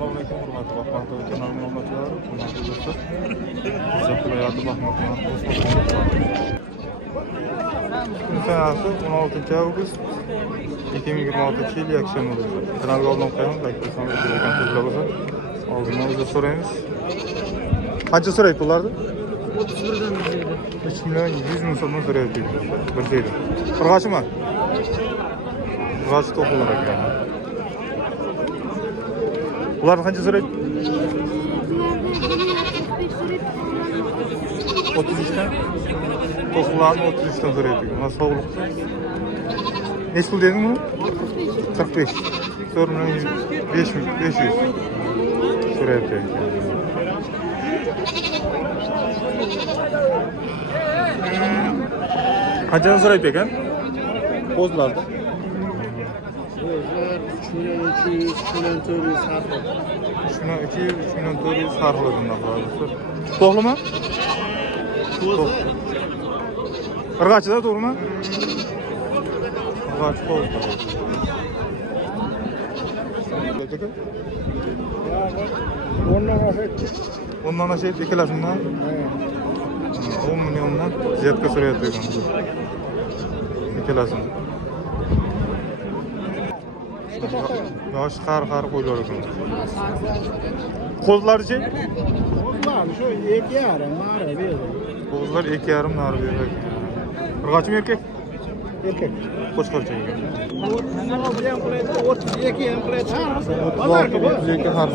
Assalamualaikum warahmatullahi wabarakatuh. Kanalımın olmakları, hürmetli dostlar. Güzel hayatı bakmaktan Gün sanası 16 Ağustos 2026 yıl yakşam olacak. Kanalga abone olmayı, like etmeyi, bildirim tuşuna basın. Aldığınızda sorayız. Kaça soraydı bunlardı? 31'den bizdeydi. 3 milyon 100 bin sonuna soraydı. Bizdeydi. Kırgaçı mı? Kırgaçı top olarak yani. Bunlar kaça soraydı? 33'ten. Tokularını 33'ten soraydı. Nasıl soğuk? Neç pul dedin bunu? 45. Sonra 500 soraydı. Kaçını soraydı peki? Bozdulardı. 3 milyon 200, 3 milyon 400 harflı. 3 milyon 200, 3 milyon 400 harfladığında kaldı. Toğlu mu? Toğlu. Irgaçı da doğru mu? Irgaçı toğlu. Ondan aşağı etti ikilasından. 10 milyondan ziyatka sıraya atıyor. İkilasından. Yoş kar koyuyor. Kozlar şey? Kozlar şu 2 yarım var ya. Kozlar 2 yarım nar veriyor. Irgaç mı erkek? Erkek. Koçkar çekiyor. 32 yan plate har. 32 harf.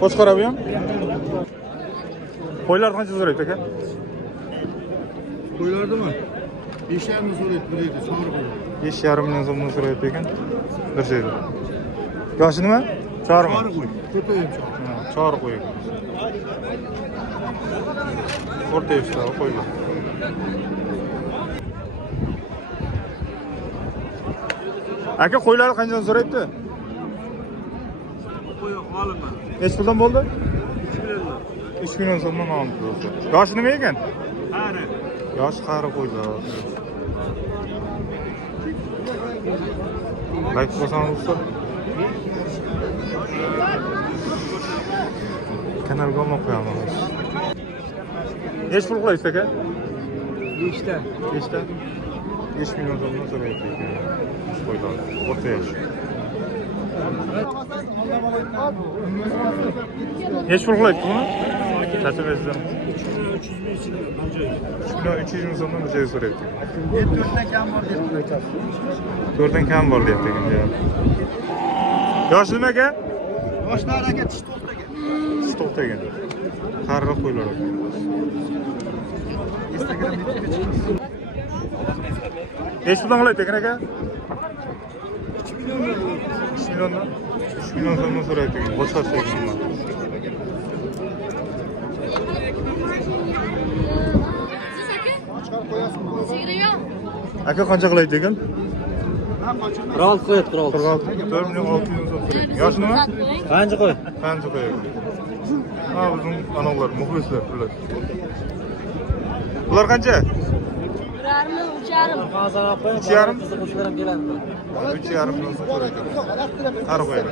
Koçkar abi ya? Koylar kaç soruyor peki? Koylardı mı? 5 yarım soruyor buraydı. Sonra koy. 5 yarım milyon so'mdan so'raydi ekan. Bir şeydi. Yoshi nima? Chormi? Chori qo'y. Ko'payib chori. Chori qo'y. O'rta yoshda qo'ylar. Aka qo'ylarni qanchadan so'rayapti? Qo'y olinman. Nech puldan bo'ldi? 3 milyon. 3 milyon so'mdan oldi. Yoshi nima ekan? Qari. Yosh qari qo'ylar. Like bosangiz dostlar. Kanalga obuna qo'yamiz. Nech pul qilaysiz aka? 5 ta. 5 ta. 5 milyon so'mdan so'rayapti. Qo'ylar. O'rta yosh. Nech pul qilaysiz buni? Chachabaysizlar. 300 bin so'mdan bir joy so'rayapti. 4 dan kam bor deb aytasiz. 4dan kam bor deyapti ekan. Yoshi nima aka? Yoshlar aka tish to'xtagan. Tish to'xtagan. Qariroq qo'ylar. Instagram'da chiqdi. Nech puldan qilayapti ekan aka? 3 milyon. 3 milyondan. 3 milyon so'mdan so'rayapti ekan. Boshqa so'rayapti. Chiqarib qo'yasizmi? Aka qancha qilayapti ekan? Qirol qo'yapti, qirol. 46, 4 milyon 600 bin so'm so'rayapti. Yoshi nima? Qancha qo'y? Qancha qo'yapti? Ha, bizning anoqlar, muxlislar ular. Bular qancha? 3,5. Hozir olib qo'ying. 3,5? Qiziquvchilar ham keladi. 3,5 milyon so'm so'rayapti. Qari qo'yadi.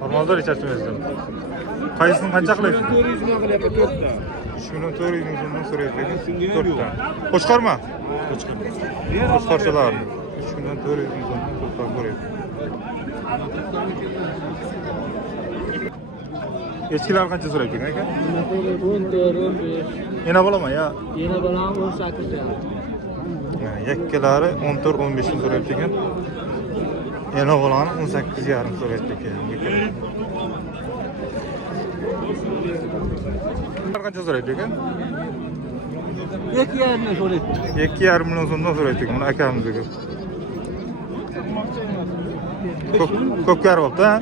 Normalda recharjimizdan. Qaysini qancha qilaysiz? 400 ming qilyapti 4 ta. 3 milyon 400 bin so'mdan so'rayapti ekan. 4 ta. Qo'chqarmi? Qo'chqar. Qo'chqarchalar. 3 milyon 400 bin so'mdan qo'chqar so'rayapti. Eskilar qancha so'rayapti ekan aka? 14, 15. Yana bo'laman ya. Yana balam 18 ta. Yakkalari 14-15 ming so'rayapti ekan. Yana bo'lani 18,5 so'rayapti ekan. Qancha so'rayapti ekan? 2,5 ming so'rayapti. 2,5 milyon so'mdan so'rayapti ekan. Mana akamiz ekan. Ko'p karyapti, ha?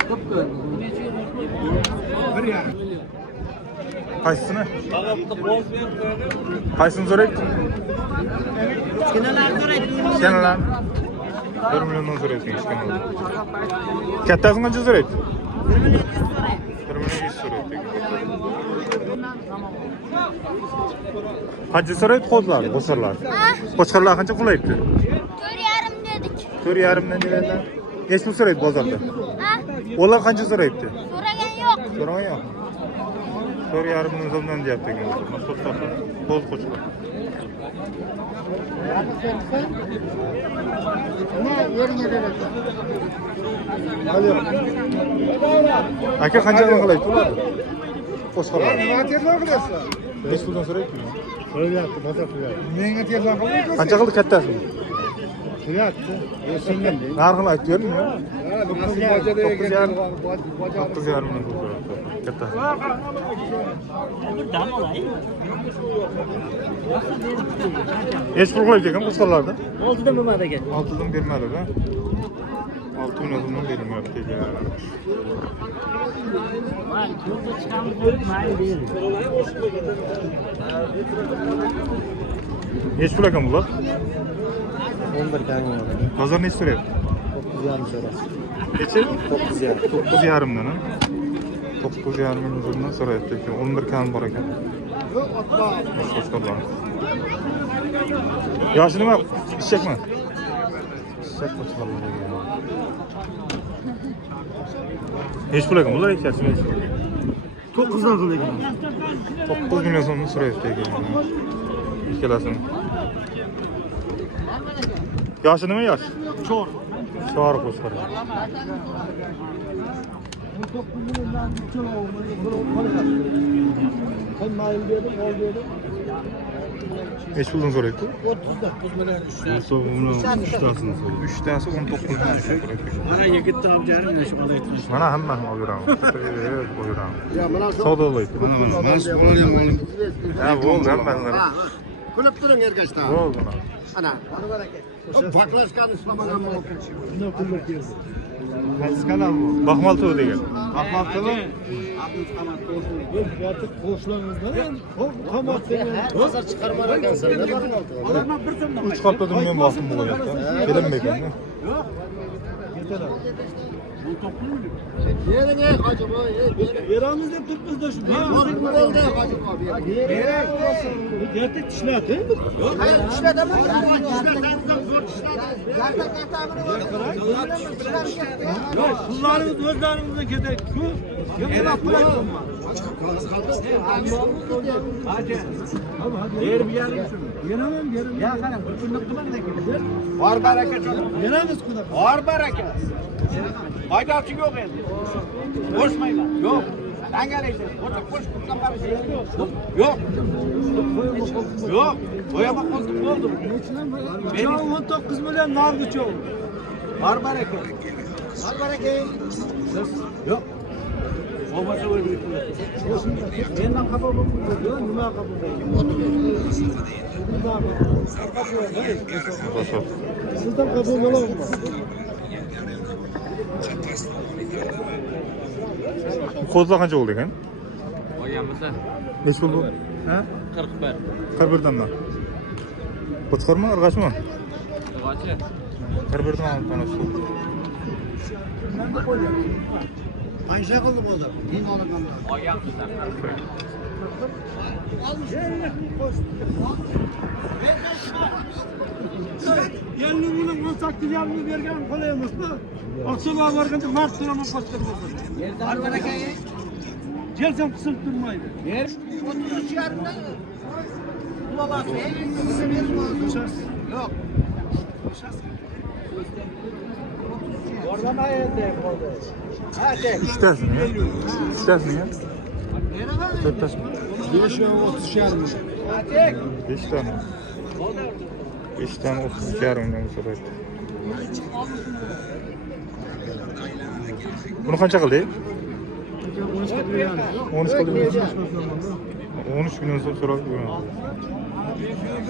Qaysini? Qaysini so'rayapti? Kichkinalar so'raydi. Kichkinalar 1 milliondan so'rayapti kichkinalar. Kattasini qancha so'rayapti? 1 milyon 100 so'rayapti. Qancha so'rayapti qo'zlar, qo'sqirlar? Qo'sqirlar qancha qilayapti? 4,5 dedik. 4,5 dan dedilar. Neç pul so'raydi bozorda? Ha? Ular qancha so'raydi? So'ragan yo'q. So'ragan yo'q. 4,5 million so'mdan deyapti ekan. Qo'shqo'shlar. Qo'z qo'shlar. Ne yerine verirsin? Aka qanchadan qilaydi ular? Qo'shqo'shlar. Nima terlon qilyapsan? Neç puldan so'raydi? So'rayapti, bozor qilyapti. Menga terlon qilmaysiz? Qancha qildi kattasi? Qilyapti. Sengan deydi. Narxini aytib berdingmi? Ha, nasıl bacada ekan? 9,5 million so'rayapti. Kattasi. Neç pul qilaydi ekan qo'shqo'shlarda? 6'dan bilmedi ekan. 6'dan bermadi ha. 6 million so'mdan berilmayapti ekan. Vay, ko'pda chiqamiz deb mayli deydi. Neç pul ekan bular? 11 tane var. Bozor neç so'rayapti? 9,5 so'rasın. Neçe? 9,5. 9,5 dan. 9,5 million so'mdan so'rayapti ekan. 11 kan bor ekan. Qo'shqo'shlar. Yoshi nima? Ishakmi? Ishak qo'shqo'shlar ekan. Neç pul ekan bular ikkisi? 9'dan kılıyor. 9 million so'mdan so'rayapti ekan. Ikkalasini. Yoshi nima yosh? Çoğur. Sho'ri qo'shqo'shlar. Neç puldan so'rayapti? 39 milyon. 3tasini so'rayapti. 3tasi 19 million so'rayapti. Mana yigitni olib jaring shu qilib aytmish. Mana hammasini olib beraman. Olib beraman. Ya bana Savdolaydi. Mana şu olayım oğlum. Ha, bo'ldi hammasini. Kulüp durun ergaçta. Bo'ldi. Ana. Baklaşkan ıslamadan mı okul? Ne kulüp diyorsun? Baxmal to'y degan. Bakmak tamam. Artık boşlarınızda pazar çıkarmaya gelsen ne var mı? 3 qopda men bosim bo'lyapti. Bilinmay ekan. Yere ne acaba? Yeramiz deb turibmiz da shu. Nasıl bu oldu acaba? Yere olsun. Gerçek tishlar, değil mi? Hayır işledemem. İşledenizden zor Yo'q, pullarimiz o'zlarimizdan ketadi. Shu yo'q pullar. Hadi. Berib yarim shuni. Beraman, beraman. Ya qarang, bir kunlik qilanda keladi. Var baraka. Beramiz xudo. Var baraka. Haydavchi yo'q endi. Qo'shmayman. Yo'q. Dangalaysiz. O'ta qo'sh qilgan yo'q. Yo'q. Qo'yaman qo'ydim bo'ldi. Benim 19 milyon nargı çok. Var baraka. Var baraka. Yo'q. Olmasa o'ylab Mendan qabul bo'lmaydi. Nima qabul bo'lmaydi? Sizdan qabul bo'ladimi? Qo'zlar qancha bo'ldi ekan? Olganmiz-a? Nech pul bu? Ha? 41. 41 danmi? Qo'chqormi, irg'achmi? Qo'chi. 41 dan olib tanasi. Qancha qildi bo'ldi? Ming olganlar. Olganmiz-a? Yanni buni 18,5 bergan qo'lay emasmi? Oqsoqqa borganda mart turaman qo'shtirib bo'lsin. Var baraka. Kelsam qisilib turmaydi. 33 yarımdan. Bulamazsın. Size vermez. Yok. Oradan ayıldı oldu. Hadi. Ishtasini, ishtasini. To'rttasini. 5 ve 30 yarım. 5 tane. 5 tane 30,5 million so'rayapti. Buni qancha qildi? 13 qildi. 13 million so'm so'rab qo'ygan.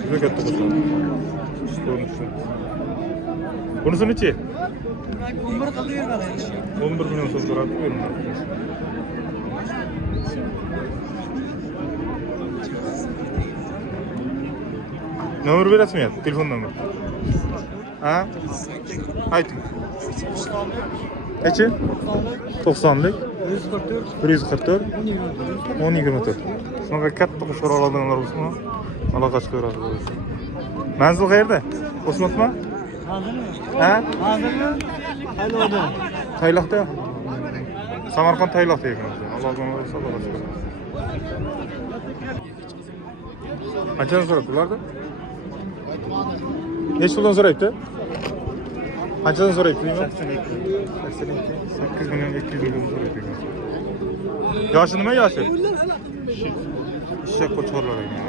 Juda katta qo'shlar. 13. Bunisini-chi? 11 qildi bermadi. 11 million so'm so'rab qo'ygan. Nomer berasizmi? Telefon nomer. Ha? Ayting. Nechi? 90lik 144 1024. Shunaqa katta qo'shlar oladiganlar bo'lsa, aloqa chiqaradi. Manzil qayerda? O'smoqmi? Hozirmi? Ha? Hozirmi? Haylo'da. Tayloqda. Samarqand Tayloqda ekanmiz. Alloh buni ursa bo'ladi. Qanchadan so'rabdi ularda? Necha puldan so'rayapti? Qanchadan so'rayapti deyman? 8 million 200 million so'rayapti. Yoshi nima yoshi? Ishak qo'chqorlar ekan.